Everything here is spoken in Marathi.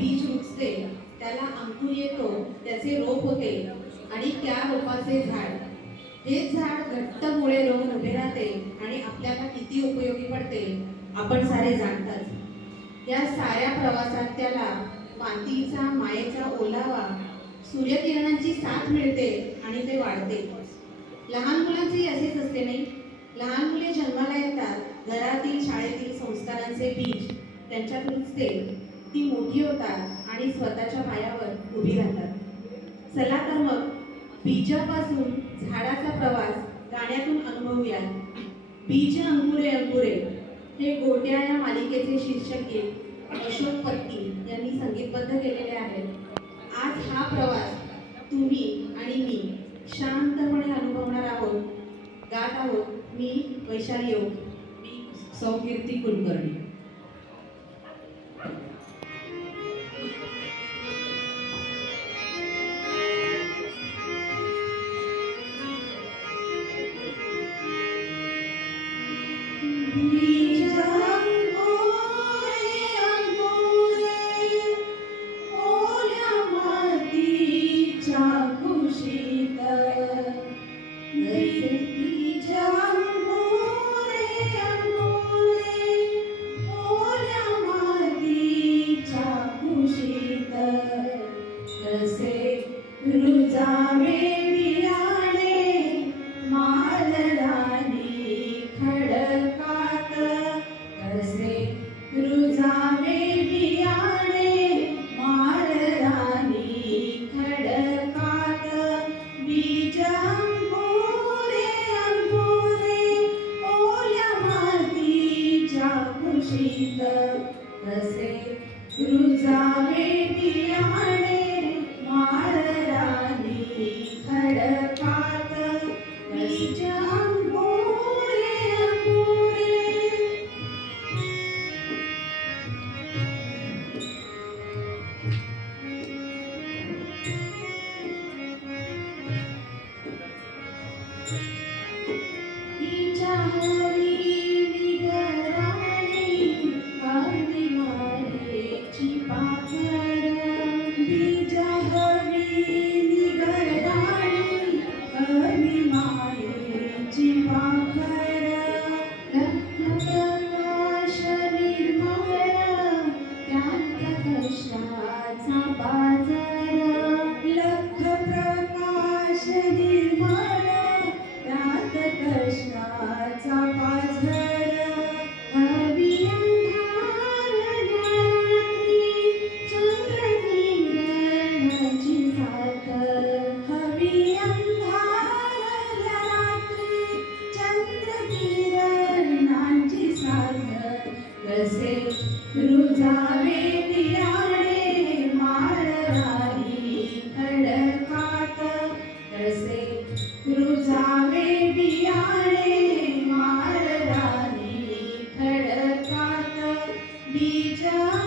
बीज रुजते, त्याला अंकुर येतो, त्याचे रोप होते आणि त्या रोपाचे झाड. हेच झाड घट्ट मुळे रोवून उभे राहते आणि आपल्याला किती उपयोगी पडते आपण सारे जाणतात. या साऱ्या प्रवासात त्याला मातीचा मायेचा ओलावा, सूर्यकिरणांची साथ मिळते आणि ते वाढते. लहान मुलांचेही असेच असते नाही. लहान मुले जन्माला येतात, घरातील शाळेतील संस्कारांचे बीज त्यांच्यात रुजते, ती मोठी होतात आणि स्वतःच्या पायावर उभी राहतात. चला तर मग बीजापासून झाडाचा प्रवास गाण्यातून अनुभवूया. बीज अंकुरे अंकुरे हे गोट्या या मालिकेचे शीर्षक गीत अशोक पत्की यांनी संगीतबद्ध केलेले आहे. आज हा प्रवास तुम्ही आणि मी शांतपणे अनुभवणार आहोत. गात आहोत मी वैशाली योग, मी सौकीर्ती कुलकर्णी. बीजा